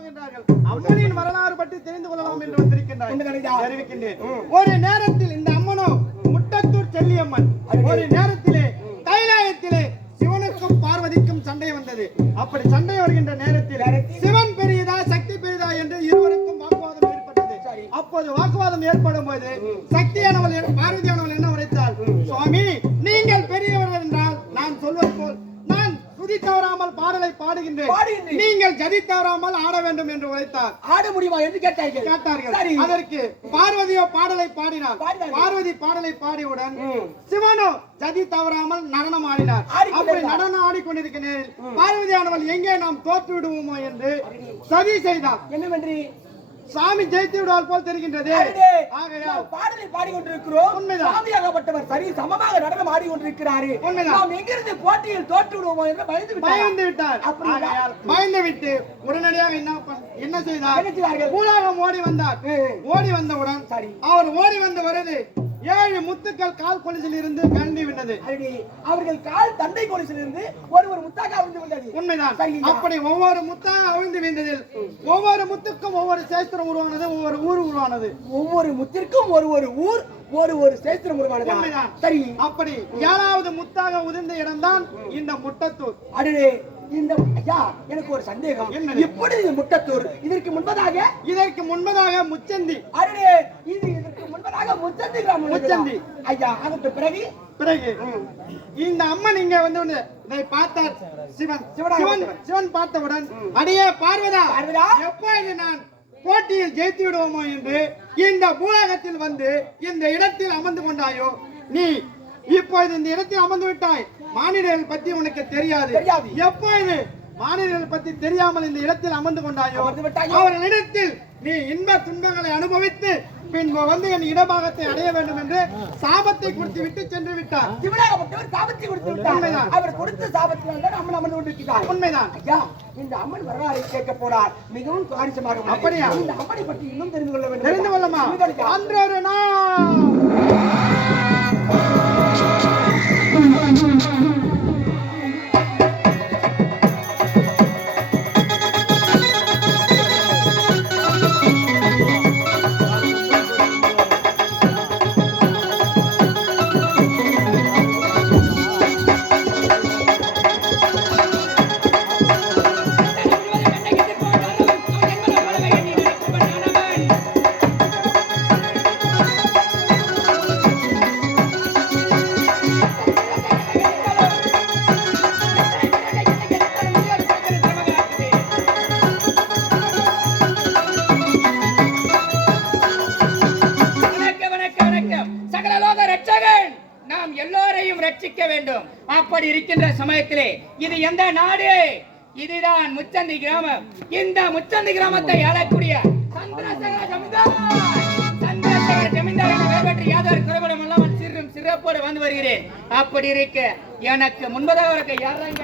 போகின்றார்கள். அம்மனின் வரலாறு பற்றி தெரிந்து கொள்ளலாம் என்று வந்திருக்கின்றேன். ஒரு நேரத்தில் இந்த அம்மனோ முட்டத்தூர் செல்லியம்மன். ஒரு நேரத்திலே கைலாயத்திலே சிவனுக்கும் பார்வதிக்கும் சண்டை வந்தது. அப்படி சண்டை வருகின்ற நேரத்தில் சிவன் பெரியதா சக்தி பெரியதா என்று இருவருக்கும் வாக்குவாதம் ஏற்பட்டது. அப்போது வாக்குவாதம் ஏற்படும் போது சக்தியானவள் பார்வதியானவள் என்ன உரைத்தாள்? சுவாமி, நீங்கள் பெரியவர்கள் என்றால் நான் சொல்வது போல் நான் சுதி தவறாமல் பாடலை பாடுகின்றேன், நீங்கள் ஜதி தவறாமல் ஆட வேண்டும் என்று உரைத்தார். ஆட முடியுமா என்று கேட்டார்கள். அதற்கு பார்வதியோ பாடலை பாடினார். பார்வதி பாடலை பாடியவுடன் சிவனோ ஜதி தவறாமல் நடனம் ஆடினார். அப்படி நடனம் ஆடிக்கொண்டிருக்கிறேன். பார்வதியானவள் எங்கே நாம் தோற்று விடுவோமோ என்று சதி செய்தார். என்னவென்று சாமி ஜெயித்து விடுவார் போல் தெரிகின்றது. பாடலை பாடிக்கொண்டிருக்கிறோம். சாமியாகப்பட்டவர் சரி சமமாக நடனம் ஆடிக்கொண்டிருக்கிறாரு. நாம் எங்கிருந்து போட்டியில் தோற்று விடுவோமோ என்று பயந்து விட்டார். பயந்து விட்டு உடனடியாக என்ன செய்தார்? பூலாகம் ஓடி வந்தார். ஓடி வந்தவுடன் அவர் ஓடி வந்த வருது 7 முத்துக்கள் கால் கொலுசில் இருந்து கண்டி விட்டது. அவர்கள் கால் தண்டை கொலுசில் இருந்து ஒரு முத்தாக அவிழ்ந்து விட்டது. உண்மைதான். அப்படி ஒவ்வொரு முத்தாக அவிழ்ந்து விழுந்ததில் ஒவ்வொரு முத்துக்கும் ஒவ்வொரு சேஸ்திரம் உருவானது, ஒவ்வொரு ஊர் உருவானது. ஒவ்வொரு முத்திற்கும் ஒரு ஊர் ஒரு சேஸ்திரம் உருவானது. உண்மைதான். சரி, அப்படி 7வது முத்தாக உதிர்ந்த இடம்தான் இந்த முட்டத்தூர். அடே, இந்த ஐயா எனக்கு ஒரு சந்தேகம். எப்படி முட்டத்தூர்? இதற்கு முன்பதாக முச்சந்தி. அடே, இதற்கு முன்பதாக முச்சந்தி கிராமம். முச்சந்தி ஐயா, அதற்கு பிறகு இந்த அம்மன் இங்க வந்து இதை பார்த்தார் சிவன் பார்த்தவுடன், அடியே பார்வதா, எப்போ இது நான் போட்டியில் ஜெயித்து விடுவோமோ என்று இந்த பூலகத்தில் வந்து இந்த இடத்தில் அமர்ந்து கொண்டாயோ, நீ இப்போது இந்த இடத்தில் அமர்ந்து விட்டாய். மானிடர்கள் பத்தி உனக்கு தெரியாது. எப்போது மானிடர்கள் பத்தி தெரியாமல் இந்த இடத்தில் அமர்ந்து கொண்டாயோ, அவர்களிடத்தில் நீ இன்ப துன்பங்களை அனுபவித்து பின்பு வந்து என் இடபாகத்தை அடைய வேண்டும் என்று சாபத்தை கொடுத்து விட்டு சென்று விட்டார். சாபத்தை கொடுத்து விட்டார். அவர் கொடுத்த சாபத்தில் அம்மன் அமர்ந்து கொண்டிருக்கிறார். உண்மைதான். ஐயா, இந்த அம்மன் வரலாறை கேட்க போறார். மிகவும் சுவாரஸ்யமாக. அப்படியா? இந்த அம்மனை பற்றி இன்னும் தெரிந்து கொள்ள வேண்டும். தெரிந்து கொள்ளமா? அன்றொரு நாள் அப்படி இருக்கின்ற சமயத்திலே இது எந்த நாடு? இதுதான் முச்சந்தி கிராமம். இந்த முச்சந்தி கிராமத்தை ஆளக்கூடிய சந்திரசேகர ஜமீன்தார் என்ற யாதவர் குறைபடம் இல்லாமல் சிறும் சிறப்போடு வந்து வருகிறேன். அப்படி இருக்க எனக்கு முன்பதாக இருக்க யாராங்க?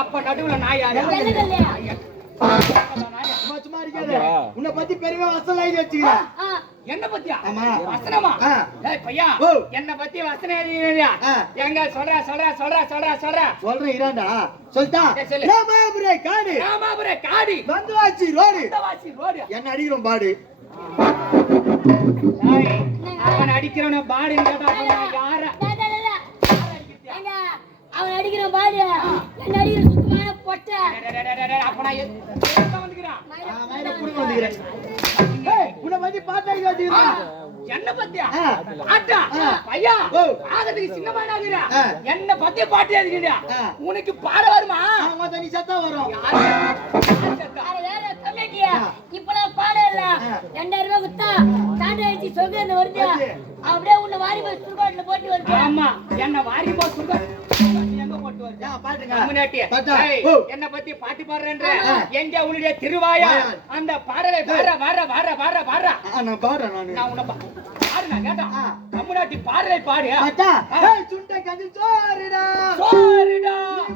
அப்ப நடுவுல நாய் உன்னை பத்தி பெரிய வசனம் எழுதி வச்சுக்கிறேன். என்ன பத்தியா? வசனமா? பையா, என்ன பத்தி வசனம் எழுதியா? எங்க சொல்றேன் இராண்டா சொல்லிட்டா. ராமாபுர காடி வந்தவாசி ரோடு என்ன அடிக்கிறோம் பாடு. அவன் அடிக்கிறவன பாடு யார அவன் அடிக்கிற பாடு என்ன அடிக்கிற சுத்தமான பொட்டை. அப்ப நான் வந்துக்கிறேன். உன்னை பத்தி பார்த்தா என்ன பத்தியா பாட்டா பையா ஆகத்துக்கு சின்ன பையனாகிறா என்ன பத்தி பாட்டு எழுதிக்கிறியா உனக்கு பாட வருமா தனி சத்தம் வரும் இப்பெல்லாம் பாட இல்ல 2000 ரூபாய் குத்தா சாண்டை அடிச்சு சொல்றது வருது அப்படியே உன்னை வாரி போய் சுடுகாட்டுல போட்டு வருது ஆமா என்ன வாரி போய் சுடுகாட்டு எங்க போட்டு வருது பாட்டுங்க என்ன பத்தி பாட்டு பாடுறேன்ற எங்க உன்னுடைய திருவாயா அந்த பாடலை பாடுற நான் பாடுறேன் நான் உன்னை பாடுனா கேட்டா கம்முனாட்டி பாடலை பாடு சுண்ட கதி சோறுடா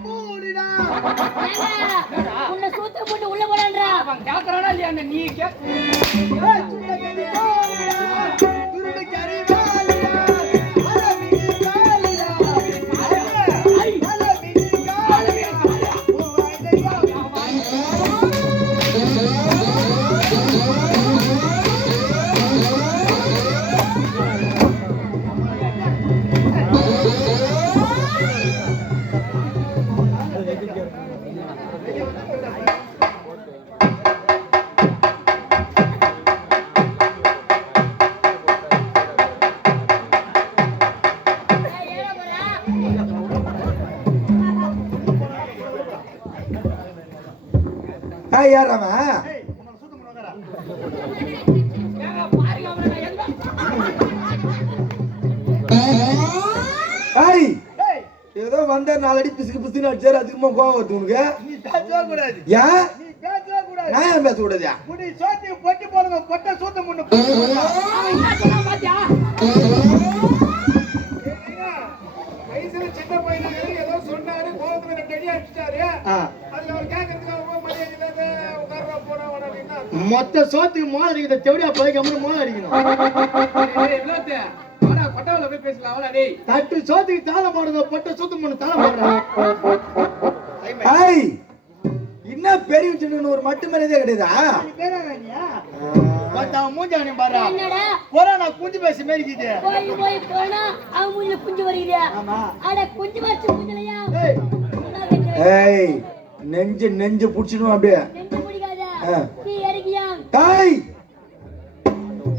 மூடுடா உன்னை சூத்த போட்டு உள்ள போடான்றா அவன் கேக்குறானா இல்லையா நீ சுண்ட கதி சோறுடா துருடு கரிவாலிடா அலமினி காலிடா அலமினி காலிடா யார் அவன்? ஏதோ வந்த 4 அடி பிசுக்கு பிசுக்கு அடிச்சாரு அதிகமா கோவம் வருது உனக்கு நீ பேசவே கூடாது ஏன் நீ பேசவே கூடாது நான் ஏன் பேச கூடாதா முடி சோத்தி பொட்டி போடுங்க பொட்ட சூத்த முன்ன பாத்தியா வயசுல சின்ன பையனா ஏதோ சொன்னாரு கோவத்துல ரெடி அடிச்சிட்டாரு அதுல அவர் கேக்குறதுக்கு ரொம்ப மரியாதை இல்லாத உட்கார்றா போறா வரானா மொத்த சோத்துக்கு மோதிரி இத செவடியா போய்க்காம மோதிரி அடிக்கணும் இவ்வளவு வாடா பட்டாவல போய் பேசலாம் வாடா டேய் தட்டு சோத்துக்கு தாள போடுங்க பொட்ட சூத்த முன்ன தாள போடுறான் ஏய் என்ன பெரிய சின்ன ஒரு மட்டு மரியாதை கிடையாதா நீ பேரானியா மத்த மூஞ்சானி பாறா என்னடா கொரோனா குஞ்சு பேசி மேரிக்குது போய் போனா அவன் மூஞ்சில குஞ்சு வருகிறா ஆமா அட குஞ்சு வச்சு குஞ்சலையா ஏய் நெஞ்சு புடிச்சிடும் அப்படியே நெஞ்சு பிடிக்காத நீ இறங்கியா ஏய்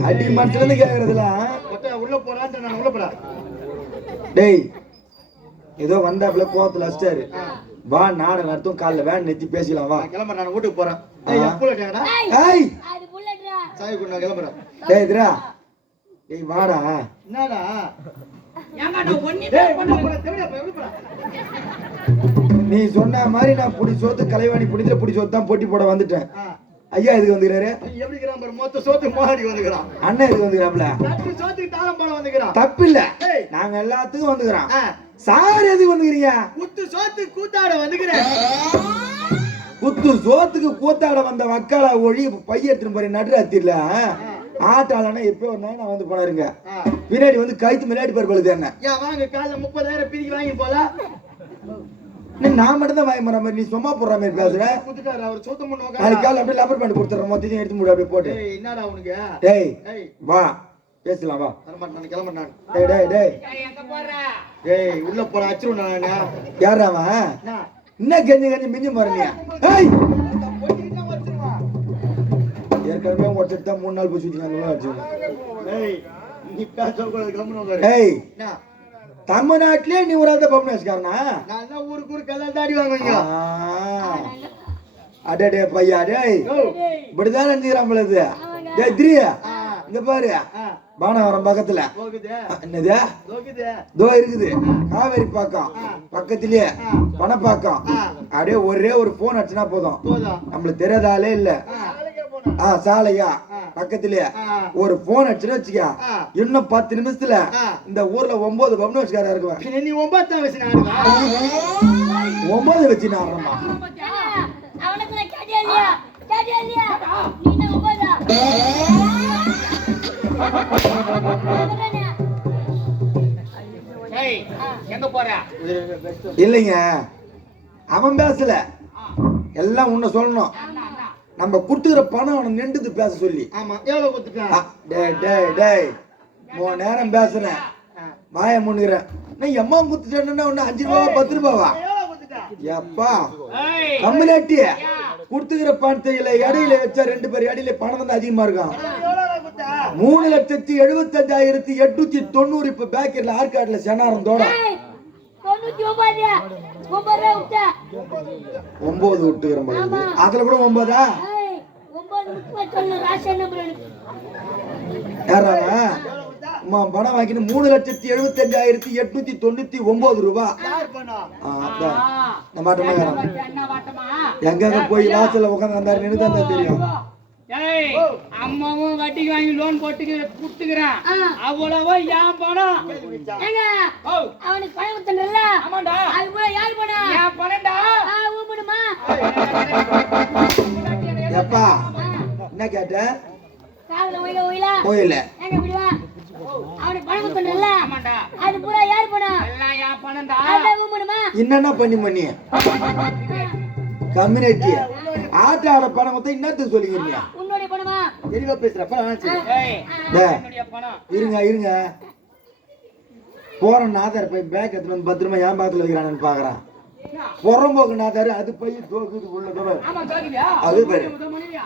அடி மனசுல இருந்து கேக்குறதுல கொட்ட உள்ள போறான்ட்டு நான் உள்ள போறேன் டேய் ஏதோ வந்தாப்ல கோவத்துல அடிச்சாரு வா நாடகம் நடத்தும் காலைல வேன் நிறுத்தி பேசிக்கலாம் வா கிளம்புறேன் நான் வீட்டுக்கு போறேன் ஏய் எப்பல டேங்கடா ஏய் அது புல்லட்ரா சாய் குடு நான் கிளம்புறேன் டேய் இதுடா டேய் வாடா என்னடா ஏங்க நான் ஒண்ணே டேய் பண்ண போற செவடியா போய் எப்படி போற நீ சொன்ன மாதிரி நான் புடி சோத்து கலைவாணி புடித்துல புடி சோத்து தான் போட்டி போட வந்துட்டேன் ஐயா எதுக்கு வந்துக்கிறாரு எப்படி கிராம் பாரு மொத்த சோத்துக்கு மோதிரி வந்துக்கறான் அண்ணன் எதுக்கு வந்துக்கிறாப்ல தட்டு சோத்துக்கு தாளம் போட வந்துக்கறான் தப்பு இல்ல நாங்க எல்லாத்துக்கும் வந்துக்கிறோம் சார் எதுக்கு வந்துக்கிறீங்க குத்து சோத்து கூத்தாட வந்துக்கிறேன் குத்து சோத்துக்கு கூத்தாட வந்த வக்கால ஒழி பைய எடுத்துட்டு போறேன் நடுராத்திரில ஆட்டாளனா எப்போ ஒரு நாள் நான் வந்து போனாருங்க பின்னாடி வந்து கைத்து முன்னாடி பேர் கொழுது என்ன ஏன் வாங்க காலைல 30000 பிரிக்கி வாங்கி போல நான் மட்டும் தான் வாங்கி போற மாதிரி நீ சும்மா போடுற மாதிரி பேசுற குத்துட்டாரு அவர் சோத்த முன்ன நாளைக்கு காலைல அப்படியே லப்பர் பேண்ட் கொடுத்துறேன் மொத்தத்தையும் எடுத்து முடி அப்படியே போட்டு ஏய் என்னடா உனக்கு டேய் ஏய் வா பேசலாம் வா வர மாட்டேன் நான் கிளம்பறேன் நான் டேய் டேய் டேய் எங்க போற ஏய் உள்ள போற அச்சுறேன் நான் யாரா அவன் என்ன என்ன கெஞ்சி மிஞ்சி போறீங்க ஏய் போயிட்டு வச்சிருவா ஏற்கனவே ஒருத்தர் தான் 3 நாள் போய் சுத்தினாங்க ஏய் நீ பேச கூட கம்முன உட்காரு ஏய் என்ன தமிழ்நாட்டிலே நீ ஒரு ஆள் பப்னேஸ்காரனா நான் தான் ஊருக்கு கல்யாணம் தாடி வாங்குவீங்க அடடே பையா டேய் இப்படிதான் நினைக்கிறான் பொழுது டேய் திரியா இங்க பாரு பானவரம் பக்கத்துல என்னது தோ இருக்குது காவேரி பாக்கம் பக்கத்திலேயே பணப்பாக்கம் அப்படியே ஒரே ஒரு போன் அடிச்சுனா போதும் நம்மளுக்கு தெரியாத ஆளே இல்ல சாலையா பக்கத்திலேயே ஒரு போன் அடிச்சுன்னு வச்சுக்க இன்னும் 10 நிமிஷத்துல இந்த ஊர்ல 9 பப்னோஸ்காரா இருக்குவேன் நீ 9 வயசு ஆடுவா 9 வச்சு நான் ஆடுறேன் அவனுக்கு நான் கேட்டியா இல்லையா நீ என்ன உபதா ஏய் எங்க போற இல்லைங்க அவன் பேசல எல்லாம் உன்ன சொல்லணும் நம்ம குடுத்துக்கிற பணம் அவனை நின்றுது பேச சொல்லி ஆமா எவ்வளவு குத்துட்டான் டேய் டேய் டேய் 3 நேரம் பேசுறேன் வாய முன்னுகிறேன் நான் எம்மா குத்துட்டேன்னா ஒண்ணு 5 ரூபா 10 ரூபாவா எவ்வளவு குத்துட்டான் எப்பா ஏய் கம்மிலாட்டி குடுத்துக்கிற பணத்தை இடையில வச்சா 2 பேர் இடையில பணம் வந்து அதிகமா இருக்கும் எவ்வளவு குத்தா 3,75,890 இப்ப பேக்கெட்ல ஆர்காட்ல செனாரம் தோட 9 விட்டுக்கிறேன் பாருங்க. அதுல கூட 9ஆ யாராங்க அம்மா பணம் வாங்கிட்டு 3,75,899 ரூபாய். இந்த மாட்டமா எங்க போய் வாசல்ல உட்காந்து வந்தாரு நின்று தான் தெரியும். அம்மாவும் வட்டிக்கு வாங்கி லோன் போட்டு குடுத்துக்கிறேன். அவ்வளவா ஏன் பணம்? அவனுக்கு பணம் கொடுத்தல. ஆமாண்டா. அது போல யார் பணம்? ஏன் பணம்டா? ஊம்படுமா? எப்பா என்ன கேட்ட? காதுல ஒயில கோயில எங்க இப்படி வா. அவனுக்கு பணம் கொடுத்தல. ஆமாண்டா. அது பூரா யார் பணம்? எல்லாம் ஏன் பணம்டா? அத ஊம்படுமா? என்னென்ன பண்ணி கம்யூனிட்டி ஆட்ட ஆட பணம் மொத்தம் என்னத்துக்கு சொல்லிக்கிறீங்க? உன்னுடைய பணமா? தெளிவா பேசுறப்ப என்னுடைய பணம். இருங்க போற நாதார் போய் பேக் எடுத்து வந்து பத்திரமா என் பாக்கத்துல வைக்கிறானு பாக்குறான். புறம்போக்கு நாதாரு அது போய் தோக்குது உள்ள ஆமா கேக்குறியா? அது பாரு முதல் மணியா?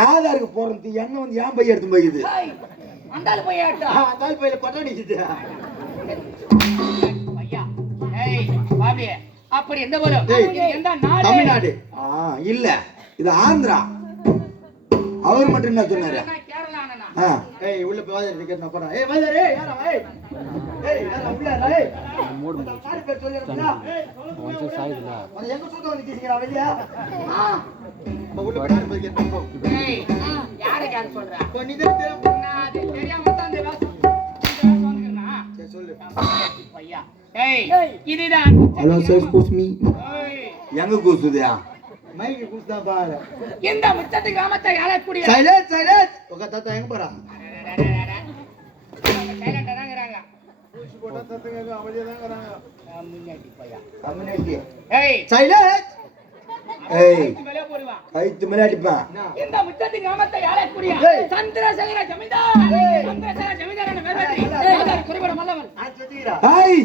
நாதாருக்கு போறது எண்ணெய் வந்து என் பைய எடுத்து போயிடுது. அந்தால போய் ஆட்டா. அந்தாள் பையில கொட்டை நிக்குது. ஐயா ஏய் பாபி அப்படி எந்த போறோம்? எந்த நாடு? தமிழ்நாடு. இல்ல இது ஆந்திரா. அவர் மட்டும் என்ன சொன்னாரு? கேரளா அண்ணனா. ஏய் உள்ள போய் வாதர் டிக்கெட் நான் போறேன். ஏய் வாதர் ஏய் யாரா ஏய் யாரா உள்ள ஏய் மூடு சாரி பேர் சொல்லிருக்கா. வந்து சாயிதுல. அது எங்க சுத்த வந்து கீசிங்கடா வெளிய. உள்ள போய் யார் போய் கேட்போம். ஏய் யாரை யார் சொல்றா? நீ தெரியும். நான் அது தெரியாம தான் இந்த வாசம் வந்துக்கிறனா. சரி சொல்லு. ஐயா ஏய் இதுதான். Hello sir excuse me. ஏய் எங்க கூசுதியா? மைக்கு கூசுதா பாரு. இந்த முச்சத்து கிராமத்தை ஆளக்கூடிய சைலன்ட் உங்க தாத்தா எங்க போறா? சைலண்டா தான் இருக்கறாங்க. ஊசி போட்டா தத்துங்க அமைதியா தான் இருக்கறாங்க. முன்னாடி பையா. கம்யூனிட்டி. ஏய் சைலன்ட். ஏய் மேலே போடுவா. கைத்து மேல அடிப்பான். இந்த முச்சத்து கிராமத்தை ஆளக்கூடிய சந்திரசேகர ஜமீன்தார். சந்திரசேகர ஜமீன்தார் என்ற மேல்வெற்றி யாதர் குறிப்பிட மல்லவன். ஏய்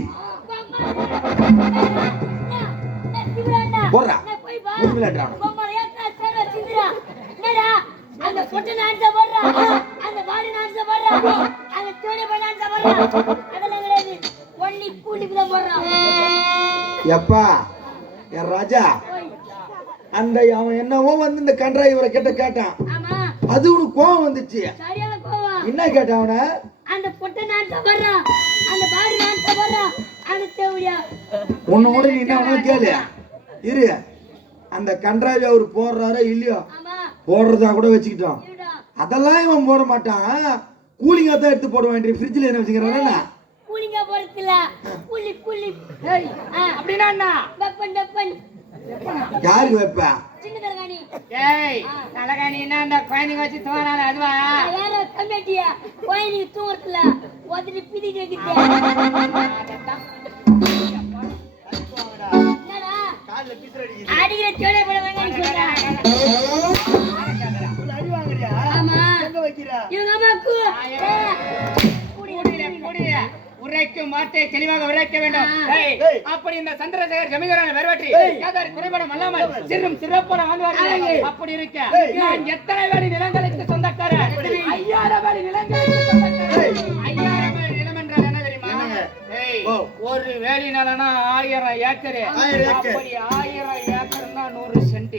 போறா. நான் போய் பா. முதுகுலடா. பொம்மல ஏத்தா சேர சிந்திரா. என்னடா அந்த பொட்ட நான்ச வர்றா. அந்த பாடி நான்ச வர்றா. அந்த தோணி போய் நான்ச வர்றா. அதெல்லாம் கிடையாது. ஒண்ணி கூலிக்கு தான் வர்றா. எப்பா என் ராஜா அந்த அவன் என்னவோ வந்து இந்த கன்றாய் இவரை கிட்ட கேட்டான். ஆமா அது உனக்கு கோவம் வந்துச்சு. சரியான கோவம். என்ன கேட்டான் அவன? அந்த பொட்ட நான்ச வர்றா. அந்த பாடி நான்ச வர்றா. அந்த தேவடியா உன்னோட நீ என்ன வேணாலும் கேளு. இரு அந்த கன்றாவி அவர் போடுறாரோ இல்லையோ ஆமா போடுறதா கூட வச்சுக்கிட்டோம். இருடா. அதெல்லாம் இவன் போட மாட்டான். கூலிங்கா தான் எடுத்து போட வேண்டிய ஃப்ரிட்ஜ்ல என்ன வச்சுக்கிறானா? கூலிங்கா போறதுல புள்ளி புள்ளி. ஏய் அப்படினா என்ன? Weapon weapon. யாருக்கு வைப்ப? சின்ன தரகாணி. ஏய் தலகாணி என்ன அந்த குழந்தைங்க வச்சு தூவானால அதுவா? யாரோ கம்மிட்டியா கோயிலுக்கு தூங்கறதுல ஒதிரி பிடி வைக்கிட்டே. என்னடா கால்ல பிசுற அடிக்குது. அடிக்கிற சோடை போட வேண்டாம்னு சொல்றா. அடி வாங்குறியா? ஆமா எங்க வைக்கிற? இவங்க அம்மாக்கு உரைக்கும் வார்த்தையை தெளிவாக உரைக்க வேண்டும். ஏய் அப்படி இந்த சந்திரசேகர் ஜமீன்தாரான வெறுவற்றி யாதார் குறைபடம் அல்லாமல் சிறும் சிறப்பான வாழ்வார்கள். அப்படி இருக்க நான் எத்தனை வேலி நிலங்களுக்கு சொந்தக்காரர்? 5000 வேலி நிலங்களுக்கு சொந்தக்காரர். 5000 வேலி நிலம் என்றால் என்ன தெரியுமா? ஏய் ஒரு வேலி நிலம்னா 1000 ஏக்கர். அப்படி 1000 ஏக்கர்னா 100 சென்ட்.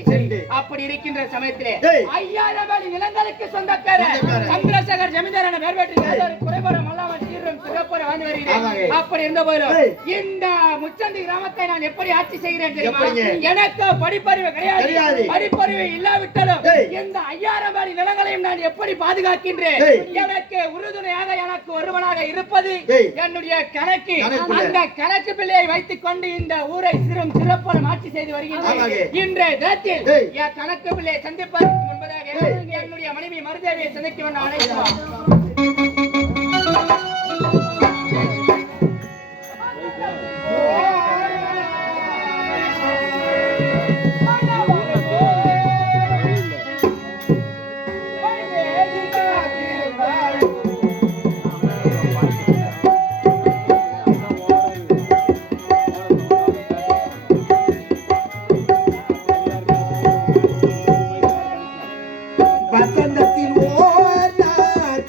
அப்படி இருக்கின்ற சமயத்திலே 5000 வேலி நிலங்களுக்கு சொந்தக்காரர் சந்திரசேகர் ஜமீன்தாரான வெறுவற்றி யாதார் குறைபடம் அல்லாமல் சிறும் சிறப்பான வாழ்ந்து வருகிறேன். அப்படி இருந்த போதும் இந்த முச்சந்தி கிராமத்தை நான் எப்படி ஆட்சி செய்கிறேன் தெரியுமா? எனக்கு படிப்பறிவு கிடையாது. படிப்பறிவு இல்லாவிட்டாலும் இந்த 5000 வேலி நிலங்களையும் நான் எப்படி பாதுகாக்கின்றேன்? எனக்கு உறுதுணையாக எனக்கு ஒருவனாக இருப்பது என்னுடைய கணக்கு. அந்த கணக்கு பிள்ளையை வைத்துக் கொண்டு இந்த ஊரை சிறும் சிறப்பான ஆட்சி செய்து வருகின்றேன். இன்றைய தினத்தில் என் கணக்கு பிள்ளையை சந்திப்பதற்கு முன்பதாக என்னுடைய மனைவி மருதேவியை சந்திக்க வேண்டும் அழைக்கிறோம். வசந்தத்தில் ஓர் நாள்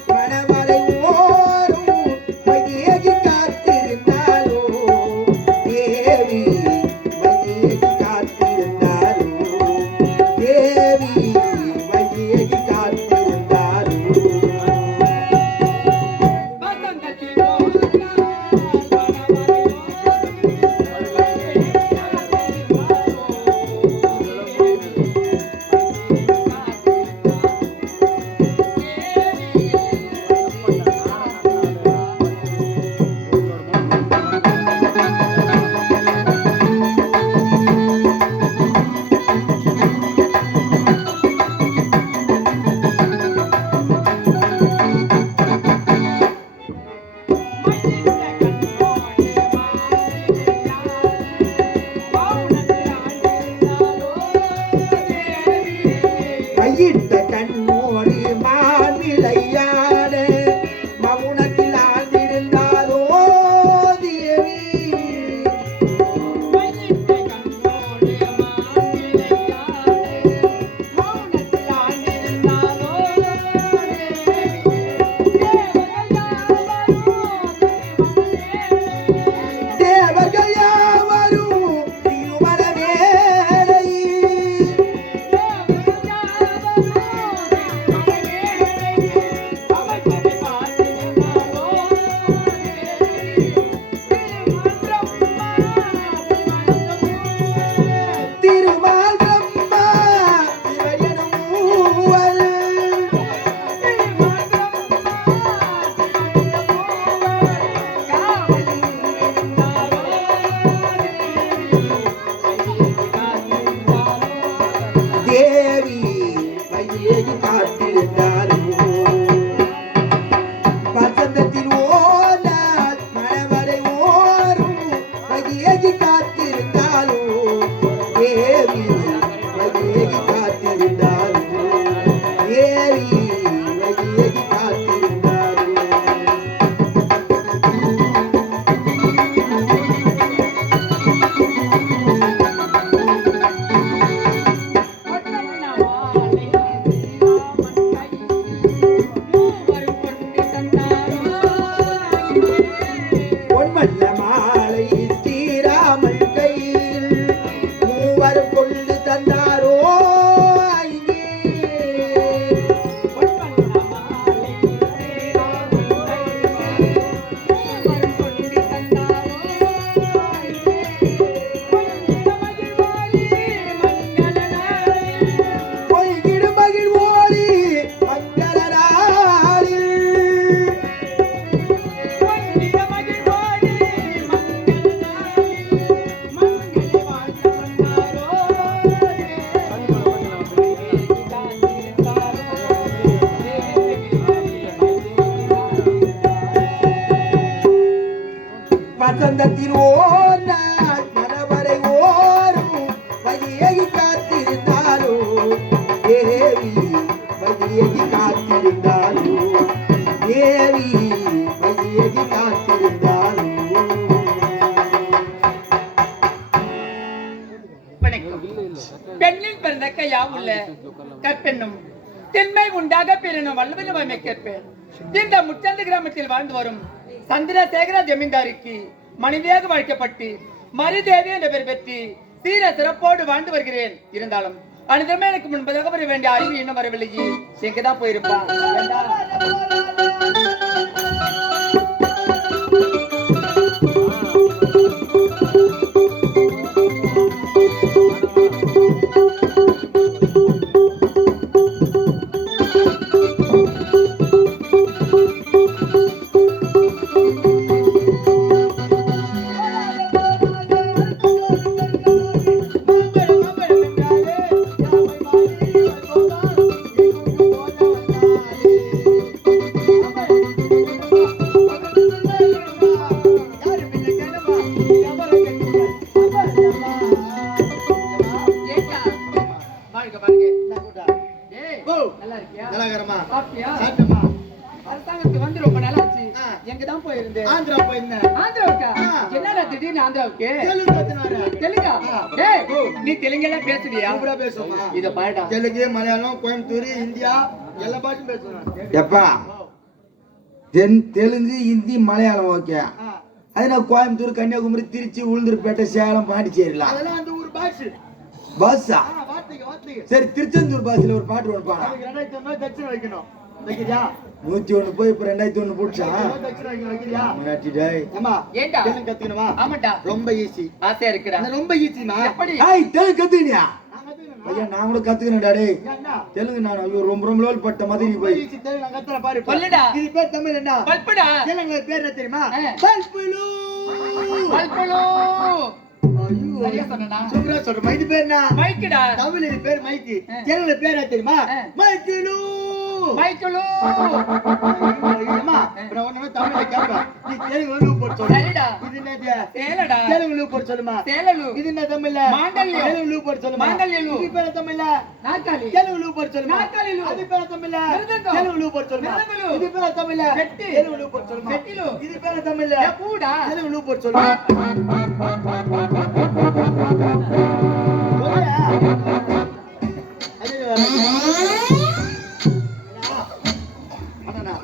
வசந்தத்தின் ஓர் நாள் மனவரை ஓரும் வழியை காத்திருந்தாலோ தேவி வழியை காத்திருந்தாலோ தேவி வழியை காத்திருந்தாலோ. வணக்கம். பெண்ணில் பிறந்த கையா உள்ள கற்பெண்ணும் திண்மை உண்டாக பெறணும் வல்லவனை கேட்பேன். இந்த முச்சந்தி கிராமத்தில் வாழ்ந்து வரும் சந்திரசேகர ஜமீன்தாருக்கு மனிதயாக வாழ்க்கப்பட்டு மரிதேவி என்ற பெயர் பெற்று சீர சிறப்போடு வாழ்ந்து வருகிறேன். இருந்தாலும் அனுதமே எனக்கு முன்பதாக வர வேண்டிய அறிவு இன்னும் வரவில்லையே. எங்கதான் போயிருப்பான்? அரசாங்கத்துக்கு வந்து ரொம்ப நாள் ஆச்சு. எங்கதான் போயிருந்தேன்? ஆந்திரா போயிருந்தேன். ஆந்திராவுக்கா? என்னடா திடீர்னு ஆந்திராவுக்கு? தெலுங்கா? டேய், நீ தெலுங்கெல்லாம் பேசுவியா? சூப்பரா பேசுவோமா? இத பாருடா. தெலுங்கு, மலையாளம், கோயம்புத்தூர், இந்தியா எல்லா பாஷையும் பேசுவேன். எப்பா தெலுங்கு ஹிந்தி மலையாளம் ஓகே. அது நான் கோயம்புத்தூர் கன்னியாகுமரி திருச்சி உளுந்தூர்பேட்டை சேலம் பாண்டிச்சேரிலாம் அதெல்லாம் அந்த ஊர் பாஷை. பஸ்ஸா. வார்த்தைக்கு சரி திருச்செந்தூர் பாஷையில ஒரு பாட்டு ஒன்று பாடா. அதுக்கு 2500 தட்சணை வைக்கணும். வைக்கிறியா? 101 போய் இப்ப 2001 போட்டுச்சா? தட்சணை வைக்கணும். வைக்கிறியா? முன்னாடி டேய். ஏம்மா, ஏண்டா? தெலுங்கு கத்துக்கணுமா? ஆமாடா. ரொம்ப ஈஸி. ஆசையா இருக்குடா. அது ரொம்ப ஈஸிமா. எப்படி? ஏய் தெலுங்கு கத்துக்கினியா? நான் கத்துக்கணும். ஐயா நான் கூட கத்துக்கிறேன்டா டேய். ஏன்னா தெலுங்கு நான் ஐயோ ரொம்ப ரொம்ப லோல் பட்ட மாதிரி ரொம்ப போய். ஈஸி தெலுங்கு நான் கத்துறேன் பாரு. சொல்லுடா. இது பேர் தமிழ் என்ன? பல்புடா. தெலுங்குல பேர் என்ன தெரியுமா? ஆ. பல்புலு. பல்புலு. ஐயோ, சரியா சொன்னேனா? சூப்பரா சொல்றேன். இது பேர் என்ன? மைக்குடா. தமிழ் இது பேர் மைக்கு. ஆ. தெலுங்குல பேர் என்ன தெரியுமா? ஆ. மைக்கிலு. மைக்குலு. அம்மா, நான் ஒண்ணுமே தமிழ்ல கேட்பேன். நீ தெலுங்குல போட்டு சொல்லு. சரிடா. இது என்னது? சேலடா. தெலுங்குல போட்டு சொல்லுமா. சேலலு. இது என்ன தமிழ்ல? மாங்கல்யம். தெலுங்குல போட்டு சொல்லுமா. மாங்கல்யலு. இது பேர் தமிழ்ல? நாற்காலி. தெலுங்குல போட்டு சொல்லுமா. நாற்காலிலு. அது பேர் தமிழ்ல? மிருதங்கம். தெலுங்குல போட்டு சொல்லுமா. மிருதங்கலு. இது பேர் தமிழ்ல? பெட்டி. தெலுங்குல போட்டு சொல்லுமா. பெட்டிலு. இது பேர் தமிழ்ல? ஏ பூடா. தெலுங்குல போட்டு சொல்லுமா.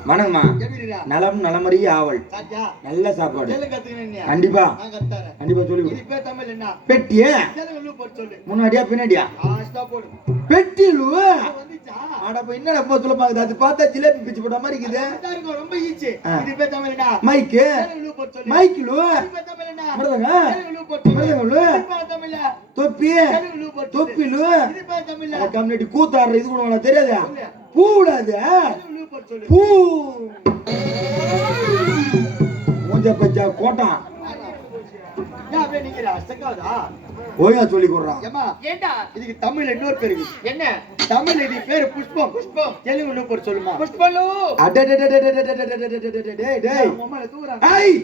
வணக்கம்மா. எப்படிடா? நலம் நலமறிய ஆவல். சாச்சா, நல்ல சாப்பாடு. தெலுங்கு கத்துக்கணும். கண்டிப்பா நான் கத்துறேன். கண்டிப்பா சொல்லி இது பேர் தமிழ் என்ன? பெட்டியே தெலுங்குல போட்டு சொல்லு. முன்னாடியா பின்னாடியா? ஆஸ்தா போடு. பெட்டிலு. வந்துச்சா? அட இப்ப என்னடா இப்ப சொல்ல பாக்குது? அது பார்த்தா ஜிலேபி பிச்சு போட்ட மாதிரி இருக்குது. இதா இருக்கும், ரொம்ப ஈஸி. ஆ. இது பேர் தமிழ் என்ன? மைக்கு தெலுங்குல போட்டு சொல்லு. மைக்கிலு இது பேர் தமிழ் என்ன? மிருதங்க தெலுங்குல போட்டு சொல்லு. மிருதங்கலு இது பேர் தமிழ்ல? தொப்பி தெலுங்குல போட்டு சொல்லு. தொப்பிலு இது பேர் தமிழ்ல? கம்யூனிட்டி கூத்தாடுற இது கூட உனக்கு தெரியாதா? சொல்லு. பூடாது தெலுங்குல போட்டு சொல்லு. பூ மூஞ்ச பச்சா கோட்டான் ஏன் அப்படியே நிக்கிற? செக்காதா? ஓயா சொல்லி கொடுறான். ஏம்மா, ஏண்டா? இதுக்கு தமிழ்ல இன்னொரு பேர் இருக்கு. என்ன? தமிழ் இது பேரு புஷ்பம். புஷ்பம். தெலுங்குல போட்டு சொல்லுமா. புஷ்பலு. டேய் உங்க அம்மால தூக்குறாங்க. ஏய்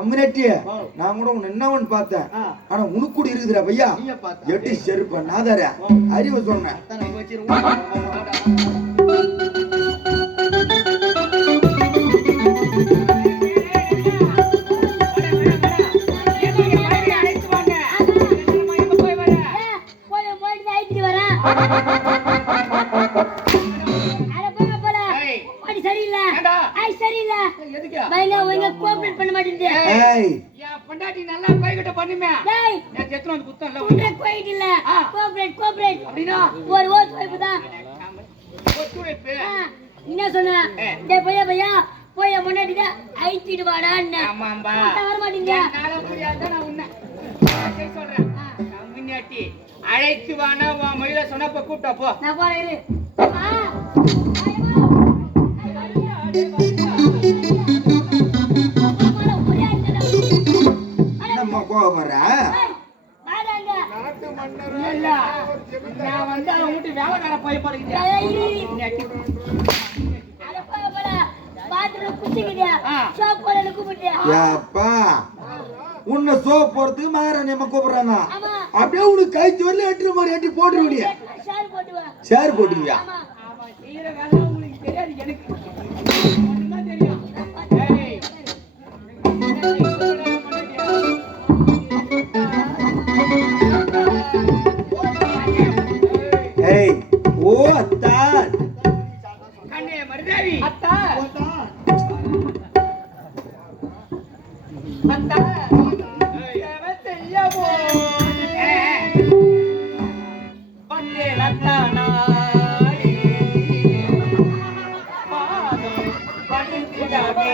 அம்மினட்டி நான் கூட உன்னை என்ன ஒன்று பார்த்தேன். ஆனா உனக்கு கூட இருக்குதுடா பையா. நீயே பார்த்த. எட்டி செருப்ப நாதார அறிவு சொன்னேன். அதான் நம்ம வச்சிருவோம். போய் போயிட்டு ஆயிட்டு வரேன். அட போங்க போல. பாடி சரியில்லை. ஏண்டா? ஐ சரியில்லை. எதுக்கு? பையங்க ஒழுங்கா கோஆபரேட் பண்ண மாட்டேங்குது. ஏய் என் பொண்டாட்டி நல்லா கைகிட்ட பண்ணுமே. டேய், நான் செத்துன வந்து குத்தம் இல்ல. உன்னை கோயிட் இல்ல. கோஆபரேட். அப்படினா ஒரு ஓட் வைப்பு தான். ஒத்துழைப்பு. என்ன சொன்ன? டேய் பையா போய் முன்னாடிங்க ஐட்டிட்டு வாடான்னு. ஆமாம்பா. வர மாட்டீங்க. என்னால முடியாத நான் உன்னை சரி சொல்றேன். முன்னாடி அழைத்து வானா உன் மொழியில சொன்னப்ப கூப்பிட்டா போ. நான் போறேன் இரு. என்னம்மா கோவப்படுற? நாட்டு மன்னர் இல்ல நான் வந்து அவன் வீட்டு வேலைக்கார போய் பாருங்க. பாத்து குச்சிக்கிறியா ஆ. சோப் போட கூப்பிட்டியா ஏப்பா உன்னை சோப் போறதுக்கு மகாராணி அம்மா கூப்பிடுறாங்க ஆமா அப்படியே உனக்கு கை வரல எட்டு மாதிரி எட்டி போட்டுருவியா ஷால் போட்டு வா சேர் போட்டுருவியா ஆமா ஆமா, செய்யற வேலை உங்களுக்கு தெரியாது, எனக்கு மட்டும்தான் தெரியும். ஏய், ஏய் ஓ அத்தான் கண்ணே மருதாவி அத்தா அத்தா சேவை செய்ய போனே வந்தேன் அத்தா நாடி பாதம் பணிந்திடவே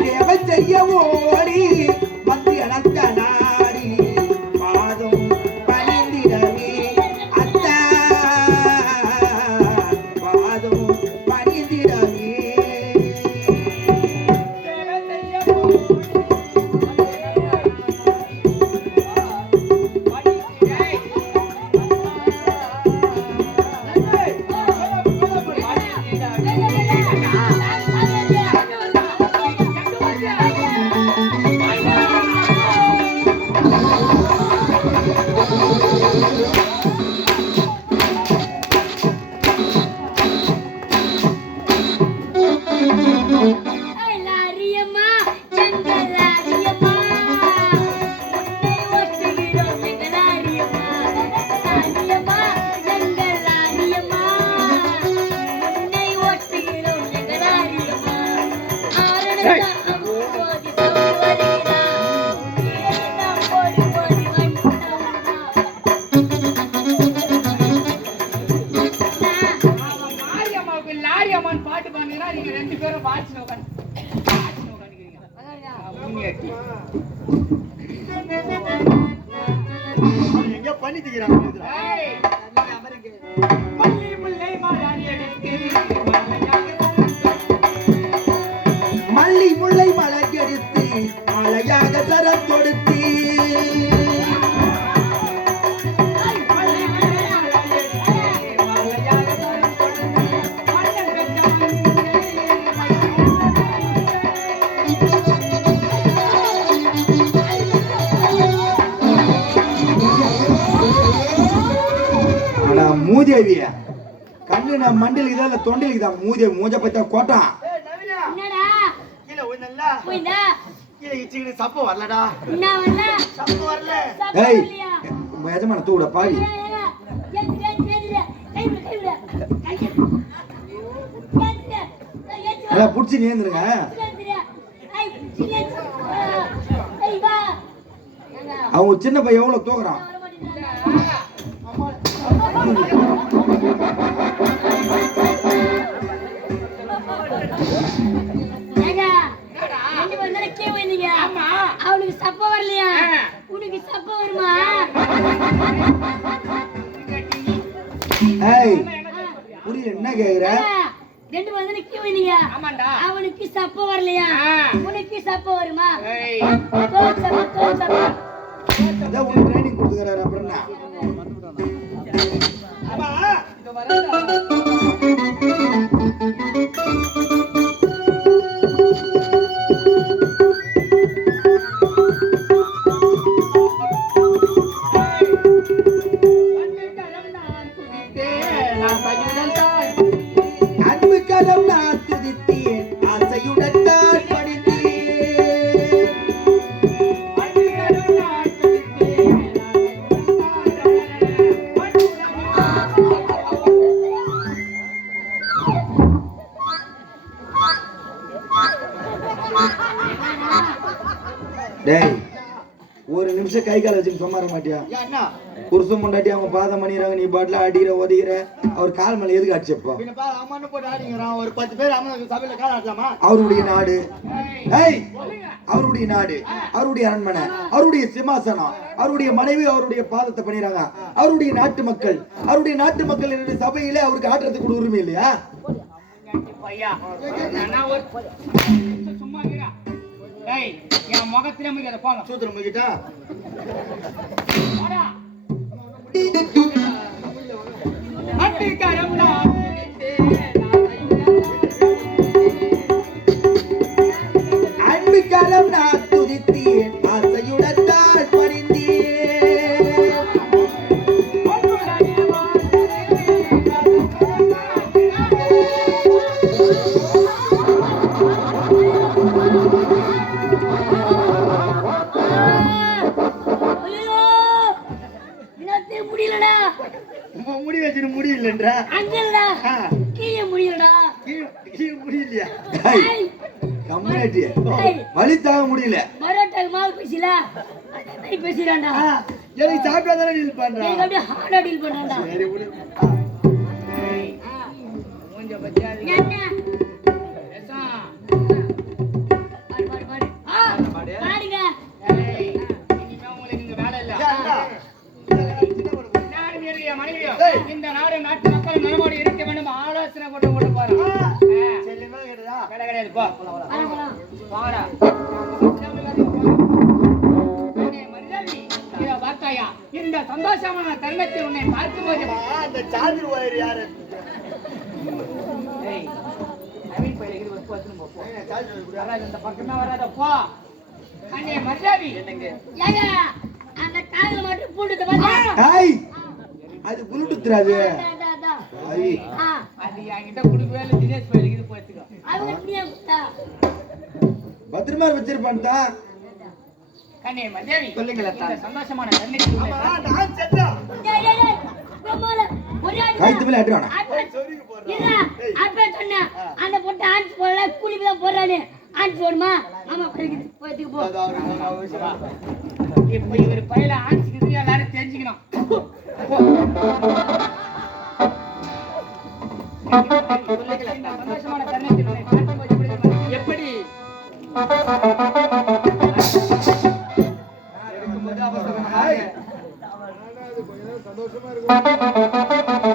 தேவை செய்ய ஓடி மத்திய அனந்த நாடி பாதம் பணிந்திடவே அத்தா பாதம் பணிந்திடவே சேவை செய்ய போனே லாரியம்மா செங்கலாரியம்மா உன்னை ஓட்டுகிறோம் எங்களாரியம்மா லாரியம்மா செங்கலாரியம்மா உன்னை ஓட்டுகிறோம் எங்களாரியம்மா ஆரணத்தா அம்மோதி சௌவரினா ஏனா ஓடி ஓடி மாரியம்மாவுக்கு லாரியம்மன் பாட்டு பாடுனீங்கன்னா நீங்க ரெண்டு பேரும் வாட்சின உட்காந்துக்கிறீங்க. எங்க பண்ணி தீக்கிறாங்க ஏய், மல்லி முல்லை மாறாணி எடுத்து மல்லி முல்லை மலர் எடுத்து அழகாக சரம் கொடுத்து ஆனா மூதேவிய கண்ணு நான் மண்டிலுக்கு தான் இல்ல தொண்டிலுக்கு தான் மூதேவி மூஞ்ச பத்தா கோட்டான் என்னடா கீழே விழுந்தா போய்டா கீழே இச்சிக்கிட்டு சப்ப வரலடா என்ன வரல சப்ப வரல ஏய் சாப்பிடலையா உங்க எஜமான தூட பாவி எல்லாம் புடிச்சு நேர்ந்துருங்க அவங்க சின்ன பையன் எவ்வளவு தூக்குறான் அவனுக்கு சப்ப வரலையா உனக்கு சப்ப வருமா ஏய் புரியல என்ன கேக்குற ரெண்டு வந்து நிக்க வந்தீங்க ஆமாண்டா. அவனுக்கு சப்ப வரலையா உனக்கு சப்ப வருமா ஏய், தோல் சப்ப அதான் உனக்கு ட்ரைனிங் கொடுத்துக்கறாரு அப்புறம் என்ன இது வரதா? அன்பு கலம் நான் துதித்தேன் ஆசையுடன் தான் படித்தேன் டேய் ஒரு நிமிஷம் கை கால வச்சுன்னு சும்மா இருக்க மாட்டியா என்ன புருஷன் முண்டாட்டி அவங்க பாதம் பண்ணிடுறாங்க நீ பாட்டில அடிக்கிற ஒதிக்கிற அவர் கால் மேல எதுக்கு அடிச்சப்போ பின்ன பா அம்மான்னு போட்டு ஆடிங்கிறான் ஒரு 10 பேர் அம்மா சபையில கால் ஆடலாமா அவருடைய நாடு ஏய் அவருடைய நாடு அவருடைய அரண்மனை அவருடைய சிம்மாசனம் அவருடைய மனைவி அவருடைய பாதத்தை பண்ணிடுறாங்க அவருடைய நாட்டு மக்கள் என்னுடைய சபையிலே அவருக்கு ஆட்டுறதுக்கு கூட உரிமை இல்லையா பையா நான் ஒரு சும்மா இருடா. டேய், என் முகத்திலே முடியாத போங்க சூத்திரம் முகிட்டா போடா. அட்டிக்கரம் நான் அன்பிக்காலம் நான் துதித்தேன் ஆசையுடன் தான் பணிந்தேன் ஐயோ இன்னத்தே முடியலடா முடி வச்சிரு முடியலன்றா அங்கடா கீழே முடியலடா முடியலையா கம்யூனிட்டி வலி தாங்க முடியல பரோட்டா மாவு பேசில அதே மாதிரி பேசிறான்டா எனக்கு சாப்பிட்டா தானே டீல் பண்றேன் எனக்கு அப்படியே ஹார்டா டீல் பண்றான்டா சரி விடு. மூஞ்ச பத்தியாதி என்ன பேசா பாடு பாடுங்க இனிமே உங்களுக்கு இங்க வேலை இல்ல ஏன்டா? நானும் என் மனைவியும் இந்த நாடு நாட்டு மக்கள் நலமோடு இருக்க வேண்டும் ஆலோசனை போட்டு போறோம் செல்லுமா கேட்டதா? வேலை கிடையாது போ வரலாம் வாடா பார்த்தாயா இந்த சந்தோஷமான தருணத்தில் உன்னை பார்க்கும்போது அந்த சார்ஜர் ஒயர் யாரு? ஏய், நவீன் பையன் இது ஒரு போச்சுன்னு போ, போ. சார்ஜர் ஒயர் கொடு. வராது, இந்த பக்கமே வராத போ அண்ணே மரியாதை என்னங்க ஏங்க அந்த காதுல மட்டும் பூண்டுத பாத்தா ஹாய் அது ப்ளூடூத் அது அதான் ஐய் அது என்கிட்ட கொடுக்கவே இல்லை தினேஷ் பையலுக்கு இது போச்சுக்கோ அவங்க நீங்க குத்தா பத்திரமா வச்சிருப்பான் தான் கண்ணே மரியாதை சொல்லுங்களேன் இந்த சந்தோஷமான தருணத்தில் உன்னை ஆமா, நான் செத்தா. டேய் டேய் டேய் பிரமால ஒரே கைத்து மேல அட்டுவானா சொருகி போடுறா. இல்ல அப்ப சொன்னா அந்த பொட்ட ஆன்ஸ் போடல கூலிக்கு தான் போறானே ஆன்ஸ் போடுமா ஆமா போயிட்டு போ அது அவரு சொல்றாரு. இப்ப இவர் பையல ஆட்சிக்கு எல்லாரும் தெரிஞ்சுக்கணும் போ. இந்த சந்தோஷமான தருணத்தில் உன்னை பார்க்கும்போது எப்படி இருக்கும்போது அவசரம். ஹாய். அது கொஞ்ச நேரம் சந்தோஷமா இருக்கும்.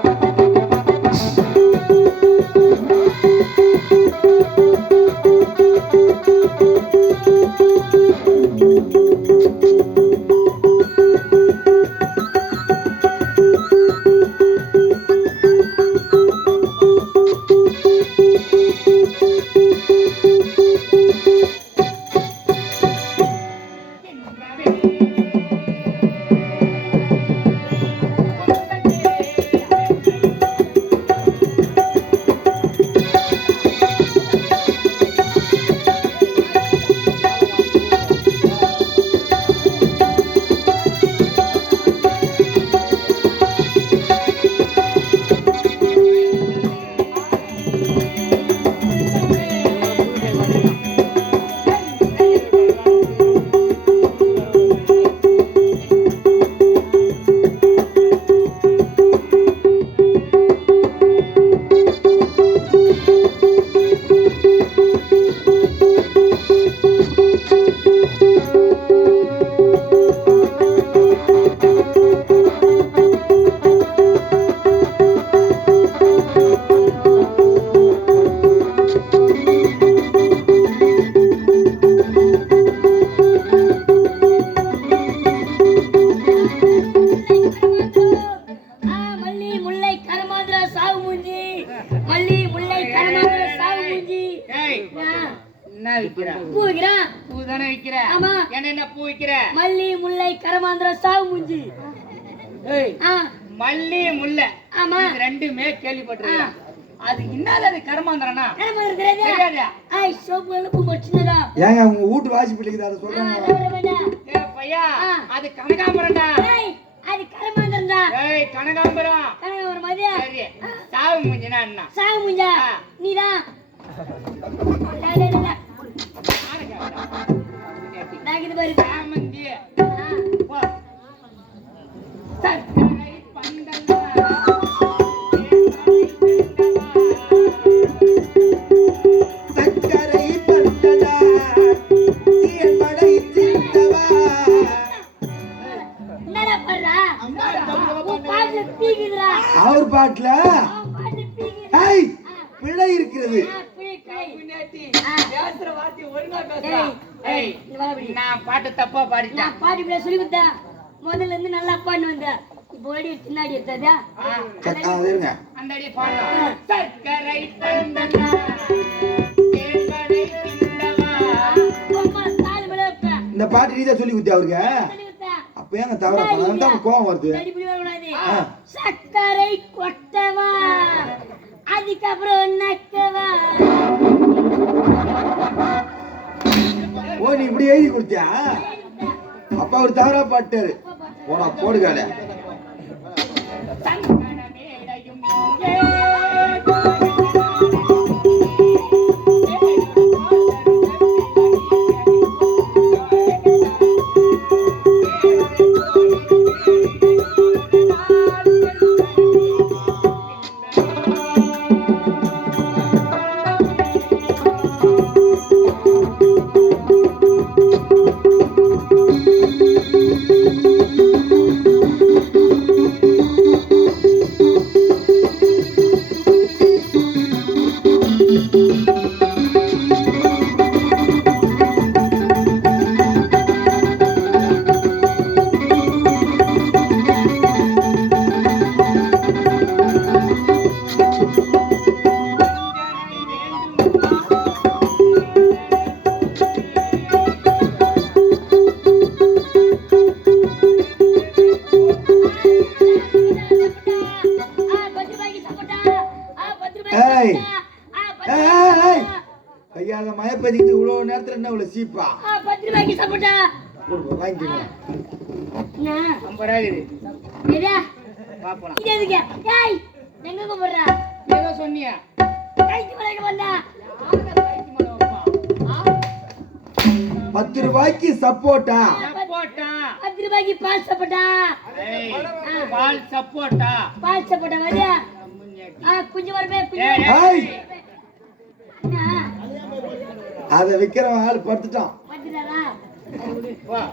என்ன விக்கிற? பூ வைக்கிறேன். பூ தானே விக்கிற? ஆமா. என்ன பூ விக்கிற? மல்லி முல்லை கரமாந்திரம் சாவு மூஞ்சி. ஏய், ஆ, மல்லி முல்லை ஆமா. இது ரெண்டுமே கேள்விப்பட்டிருக்கேன். அது என்னது அது கரமாந்திரனா? கரமாந்திரம் தெரியாதா? தெரியாதா? ஐய், சோப்பு பூ முடிச்சுனதா? ஏங்க உங்க வீட்டு வாசி பிள்ளைக்கு அதை ஆ, சொல்றாங்க ரவர வேண்டா. ஏய் பையா, ஆ. அது கனகாம்பரம்டா. ஏய், அது கரமாந்திரம்டா. ஏய் கனகாம்பரம். கனகாம்பரம் மாதிரியா? சரி. சாவு மூஞ்சினா என்ன? சாவு மூஞ்சா? ஆ. நீதான். டேய், டேய், டேய். நானு கேக்குறேன். நான் இது பாரு. சாமந்தி. ஆ. போ. சர்க்கரை பந்தலா. சக்கரை பந்தலா தீயமடை சிந்தவா என்னடா பண்றா? உன் பாட்டுல பீக்குதுடா. அவர் பாட்டுல அவன் பாட்டுல பீக்குது. ஏய் பிழை இருக்கிறது ஆ, பிழை, பிழை. பின்னாடி ஆ. பேசுற வார்த்தை ஒழுங்கா பேசுறா. ஏய், ஏய், இங்க வா அப்படி. நான் பாட்டு தப்பா பாடிட்டேன். நான் பாட்டு இப்படி சொல்லி கொடுத்தேன். முதல்ல இருந்து நல்லா பாட்டு வந்தேன். இப்போ அடி பின்னாடி எடுத்ததா அது இருங்க. அந்த அடி பாடலாம். சர்க்கரை தந்தனா தேன்மழை சிந்தவா. அம்மா கால் மேல வைப்பேன் இந்த பாட்டு நீதான் சொல்லி கொடுத்தியா அவருக்கு? சொல்லி கொடுத்தா அப்ப ஏங்க தவற பண்ணா கோவம் வருது. அடி புடி வரக்கூடாது சர்க்கரை கொட்டவா அதுக்கப்புறம் நக்கவா ஓ நீ இப்படி எழுதி கொடுத்தியா? அப்ப அவர் தவறா பாட்டாரு. போடா போடுகால. சங்கன மேடையும் இங்கே கையால மயப்பதிக்கு இவ்வளவு நேரத்துல என்ன இவ்வளவு சீப்பா? 10 ரூபாய்க்கு சப்போட்டா வாங்கிக்கோங்க. நான் 50 ரூபாய் இது. ஏடா பாப்போம். இது எதுக்கு ஏய் எங்க போறா ஏதோ சொன்னியா? கைக்கு மேல வந்தா 10 ரூபாய்க்கு சப்போட்டா. சப்போட்டா. 10 ரூபாய்க்கு பால் சப்போட்டா ஏய் பால் சப்போட்டா. பால் சப்போட்டா வாடியா குஞ்சு வரவே குஞ்சு ஏய் அத விக்கிறவன் ஆள் படுத்துட்டான். வந்துடா வா.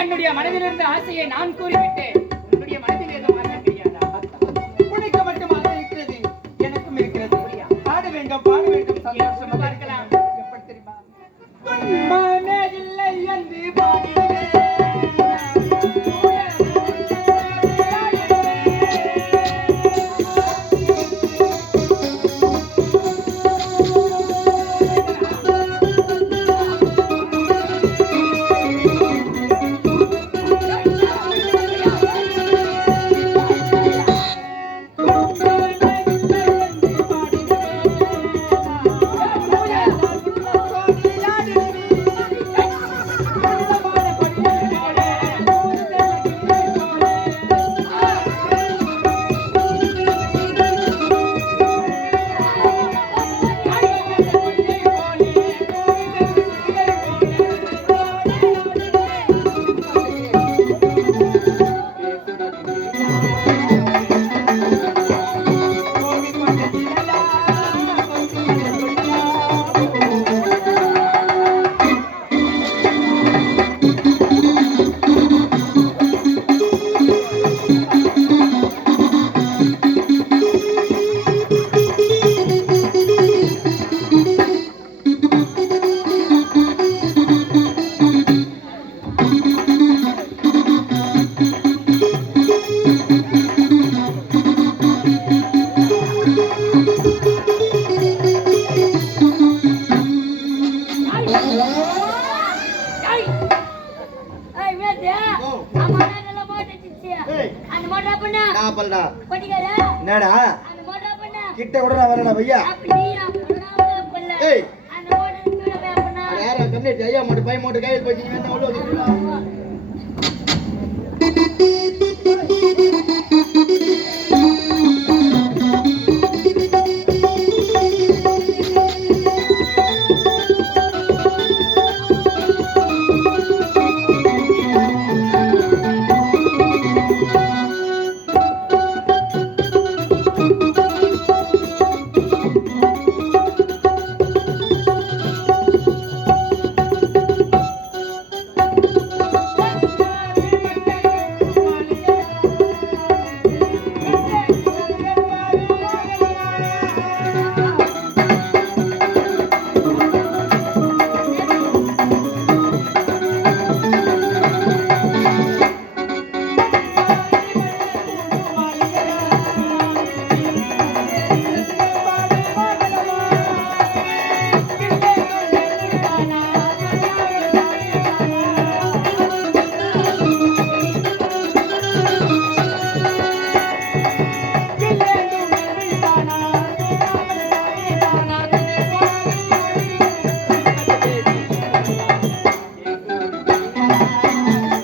என்னுடைய மனதிலிருந்து ஆசையை நான் கூறிவிட்டேன். உன்னுடைய மனதில் ஏதோ மாற்றம் தெரியாதா? உனக்கு மட்டும் என்னடா அந்த மோட்டர் பண்ண கிட்ட கூட நான் வரேன் பையா. அப்படியே பண்ணல ஏய் அந்த மோட்டர் கீழே பண்ணா யாரா கண்ணே ஐயா மட்டும் பை மட்டும் கையில் போய் நீங்க என்ன உள்ள வந்துட்டீங்களா?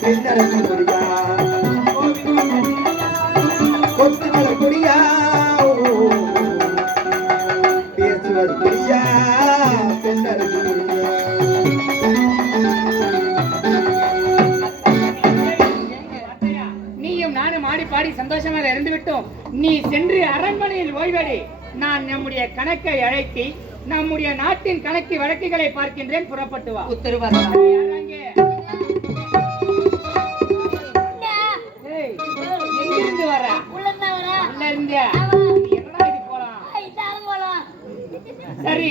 பெண்ணரசி கொடியா கொத்துமலை கொடியா பேசுவது கொடியா பெண்ணரசி கொடியா. நீயும் நானும் ஆடி பாடி சந்தோஷமாக இருந்து விட்டோம். நீ சென்று அரண்மனையில் ஓய்வெடு. நான் நம்முடைய கணக்கை அழைத்து நம்முடைய நாட்டின் கணக்கு வழக்குகளை பார்க்கின்றேன். புறப்பட்டு வா. எங்கிருந்து வர? உள்ள வர உள்ள இருந்தியா? என்னடா இது போலாம்? இதால போலாம் சரி.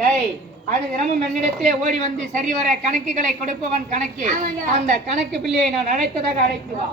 டேய், அனுதினமும் என்னிடத்திலே ஓடி வந்து சரிவர கணக்குகளை கொடுப்பவன் கணக்கு. அந்த கணக்கு பிள்ளையை நான் அழைத்ததாக அழைத்து வா.